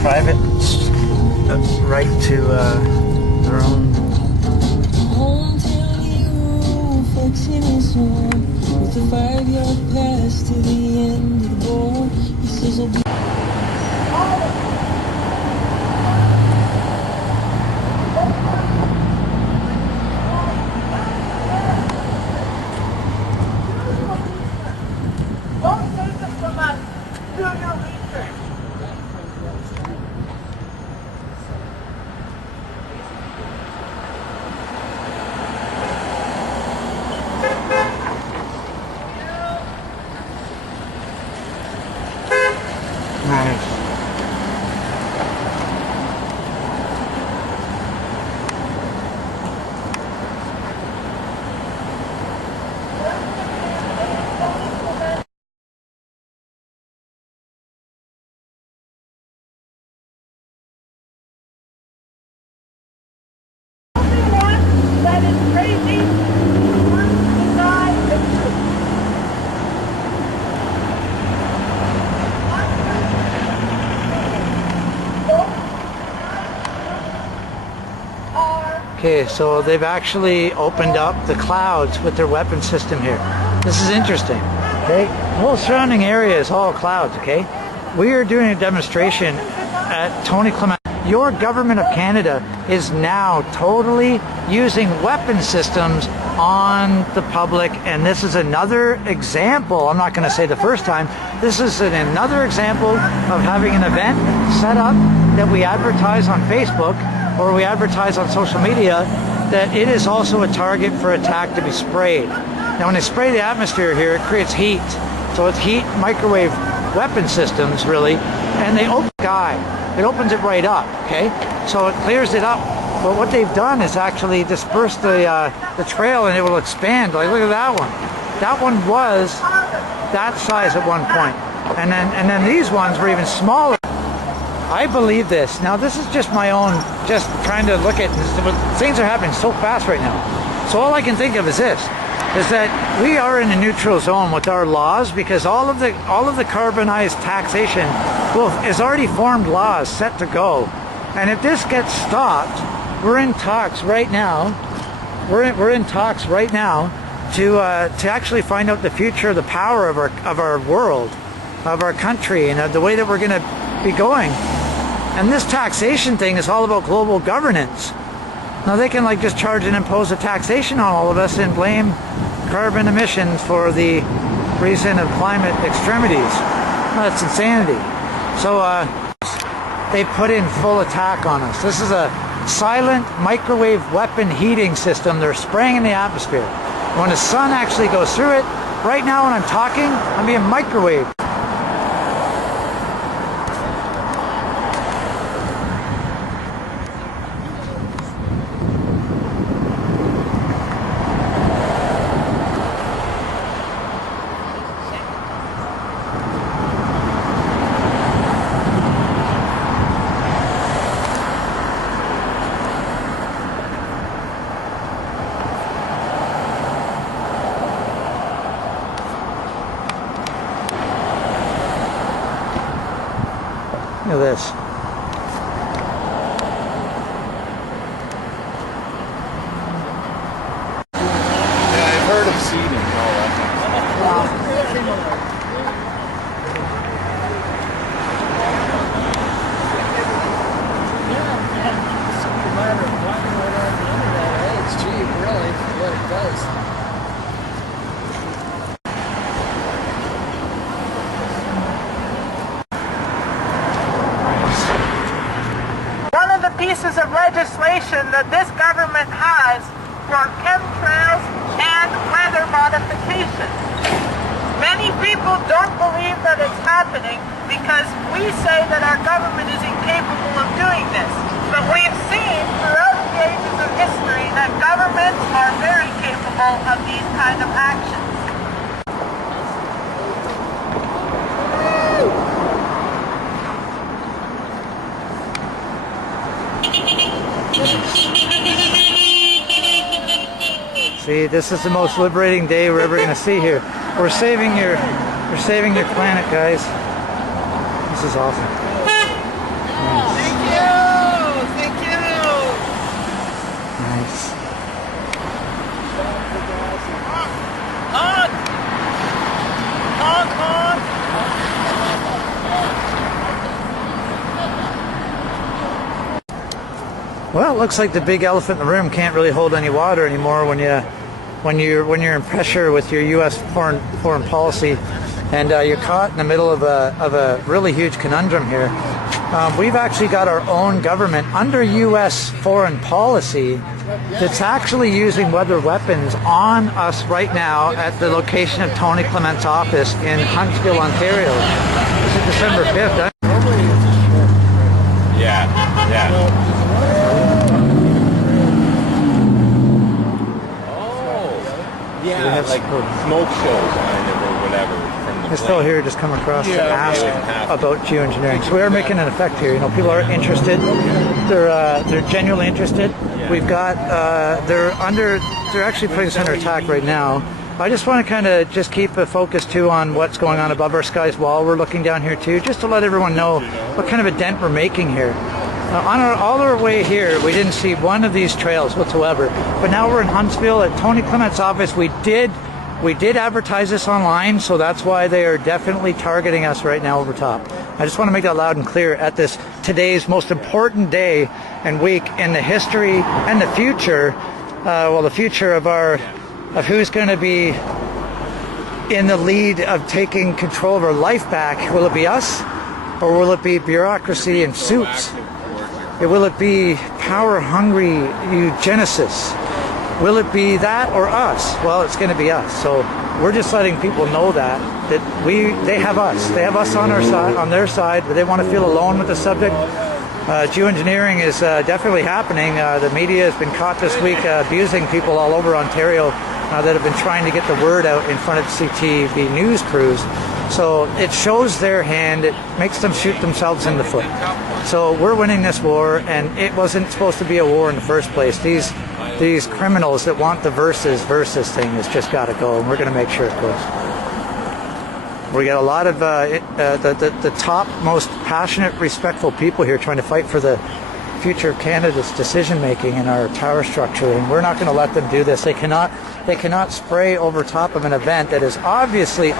private right to their own. With a 5-yard pass to the end of the ball, he says I'll be don't take it from us. Do your research. Nice. That is crazy. Deny the truth. Okay, so they've actually opened up the clouds with their weapon system here. This is interesting. Okay, the whole surrounding area is all clouds. Okay, we are doing a demonstration at Tony Clements. Your government of Canada is now totally using weapon systems on the public, and this is another example. I'm not going to say the first time. This is another example of having an event set up that we advertise on Facebook or we advertise on social media, that it is also a target for attack to be sprayed. Now when they spray the atmosphere here, it creates heat. So it's heat microwave weapon systems really, and they open the sky. It opens it right up, okay? So it clears it up. But what they've done is actually disperse the trail, and it will expand. Like, look at that one. That one was that size at one point. And then these ones were even smaller. I believe this. Now this is just my own, just trying to look at this. Things are happening so fast right now. So all I can think of is this, is that we are in a neutral zone with our laws, because all of the carbonized taxation is already formed laws set to go. And if this gets stopped, we're in talks right now. We're in talks right now to actually find out the future, the power of our world, of our country, and the way that we're going to be going. And this taxation thing is all about global governance. Now they can like just charge and impose a taxation on all of us and blame carbon emissions for the reason of climate extremities. Well, that's insanity. So they put in full attack on us. This is a silent microwave weapon heating system they're spraying in the atmosphere. When the sun actually goes through it, right now when I'm talking, I'm being microwaved. Look at this. Yeah, I've heard of seeding and all that kind of stuff. It's a matter of finding it on the internet. Hey, it's cheap, really, for what it does. Pieces of legislation that this government has for chemtrails and weather modification. Many people don't believe that it's happening because we say that our government is incapable of doing this. But we have seen throughout the ages of history that governments are very capable of these kind of actions. See, this is the most liberating day we're ever going to see here. We're saving your planet, guys. This is awesome. Yeah. Well, it looks like the big elephant in the room can't really hold any water anymore when you're in pressure with your U.S. foreign policy, and you're caught in the middle of a really huge conundrum here. We've actually got our own government under U.S. foreign policy that's actually using weather weapons on us right now at the location of Tony Clements' office in Huntsville, Ontario. This is December 5th. Yeah. Oh. Yeah, we have like smoke shows kind of or whatever from the This fellow here just come across to ask about geoengineering. So we are making an effect here. You know, people are interested. They're genuinely interested. We've got they're actually putting us under attack right now. I just want to kind of just keep a focus too on what's going on above our skies while we're looking down here too, just to let everyone know what kind of a dent we're making here. All our way here, we didn't see one of these trails whatsoever. But now we're in Huntsville at Tony Clements' office. We did advertise this online, so that's why they are definitely targeting us right now over top. I just want to make that loud and clear at today's most important day and week in the history and the future. The future of who's going to be in the lead of taking control of our life back. Will it be us, or will it be bureaucracy and suits? Will it be power-hungry eugenicists? Will it be that or us? Well, it's going to be us. So we're just letting people know that they have us. They have us on our side, on their side, but they want to feel alone with the subject. Geoengineering is definitely happening. The media has been caught this week abusing people all over Ontario that have been trying to get the word out in front of CTV news crews. So it shows their hand. It makes them shoot themselves in the foot. So we're winning this war, and it wasn't supposed to be a war in the first place. These criminals that want the versus thing has just got to go, and we're going to make sure it goes. We got a lot of the top, most passionate, respectful people here trying to fight for the future of Canada's decision making in our power structure, and we're not going to let them do this. They cannot spray over top of an event that is obviously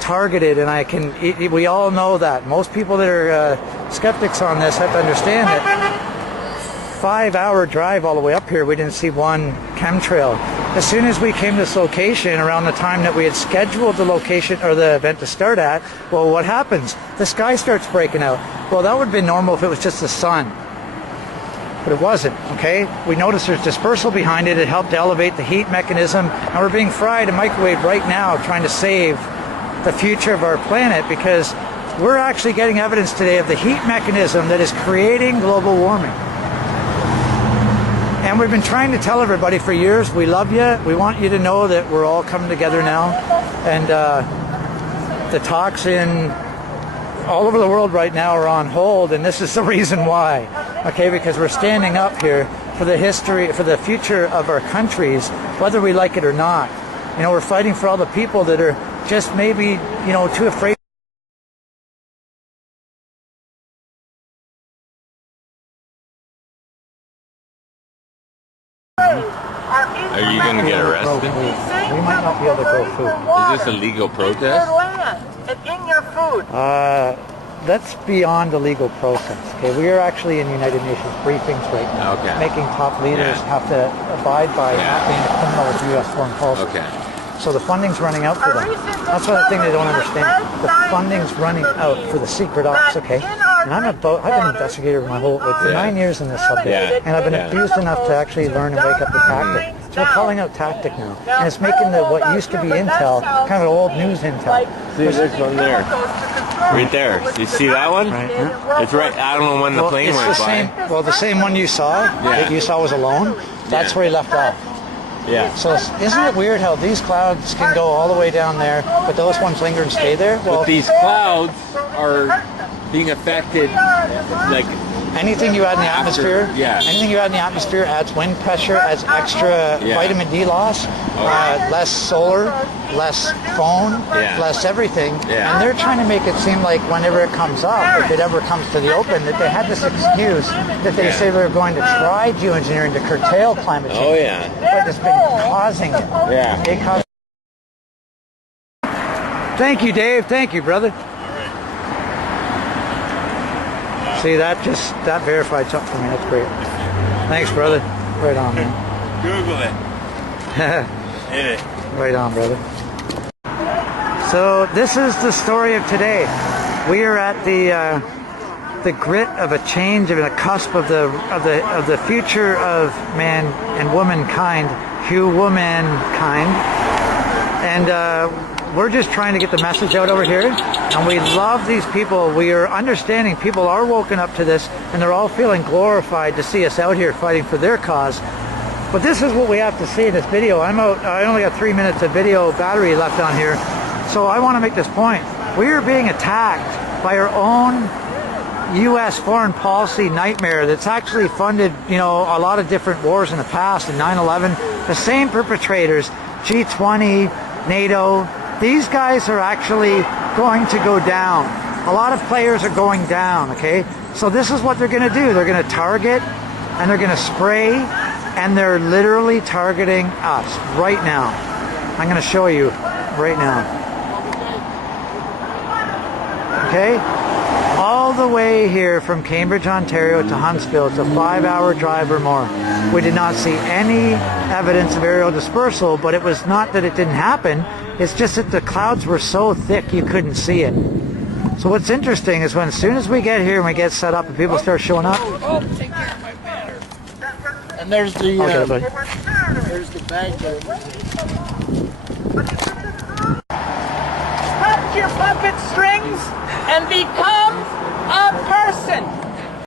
targeted, and we all know that. Most people that are skeptics on this have to understand that 5-hour drive all the way up here, we didn't see one chemtrail. As soon as we came to this location around the time that we had scheduled the location or the event to start at, well, what happens? The sky starts breaking out. Well, that would have been normal if it was just the sun, but it wasn't, okay? We noticed there's dispersal behind it. It helped to elevate the heat mechanism, and we're being fried and microwaved right now trying to save the future of our planet, because we're actually getting evidence today of the heat mechanism that is creating global warming. And we've been trying to tell everybody for years, we love you. We want you to know that we're all coming together now. And the talks in all over the world right now are on hold, and this is the reason why. Okay, because we're standing up here for the history, for the future of our countries, whether we like it or not. You know, we're fighting for all the people that are just maybe, too afraid. Are you going to get arrested? We might not be able to grow food. Is this a legal protest? In your food. That's beyond the legal process. Okay, we are actually in United Nations briefings right now, making top leaders have to abide by not being a criminal with U.S. foreign policy. Okay. So the funding's running out for them. That's one thing they don't understand. The funding's running out for the secret ops. Okay, and I've been an investigator for 9 years in this subject, and I've been abused enough to actually learn and wake up the tactic. So we're calling out tactic now, and it's making what used to be intel kind of old news intel. See, there's one there. Right there. You see that one? Right. Yeah. It's right. I don't know when the plane went by. The same one you saw, that you saw was alone, that's where he left off. Yeah. So isn't it weird how these clouds can go all the way down there, but those ones linger and stay there? Well, but these clouds are being affected, like anything you add in the atmosphere. Anything you add in the atmosphere adds wind pressure, adds extra vitamin D loss, less solar, less phone, less everything. And they're trying to make it seem like whenever it comes up, if it ever comes to the open, that they had this excuse that they say they're going to try geoengineering to curtail climate change. But it's been causing it. Thank you, Dave. Thank you, brother. See, that verified something for me. That's great. Thanks, brother. Right on, man. Google it. Hit it. Right on, brother. So this is the story of today. We are at the grit of a change, of a cusp of the future of man and womankind, humankind, and we're just trying to get the message out over here. And we love these people. We are understanding people are woken up to this, and they're all feeling glorified to see us out here fighting for their cause. But this is what we have to see in this video. I'm out. I only got 3 minutes of video battery left on here, so I want to make this point. We are being attacked by our own U.S. foreign policy nightmare that's actually funded, you know, a lot of different wars in the past, and 9/11. The same perpetrators, G20, NATO. These guys are actually going to go down. A lot of players are going down. Okay, so this is what they're going to do. They're going to target, and they're going to spray. And they're literally targeting us right now. I'm going to show you right now. Okay? All the way here from Cambridge, Ontario to Huntsville. It's a 5-hour drive or more. We did not see any evidence of aerial dispersal, but it was not that it didn't happen. It's just that the clouds were so thick you couldn't see it. So what's interesting is when as soon as we get here and we get set up and people start showing up. Oh, take care of my banner. And there's the there's the bag there. Cut your puppet strings and become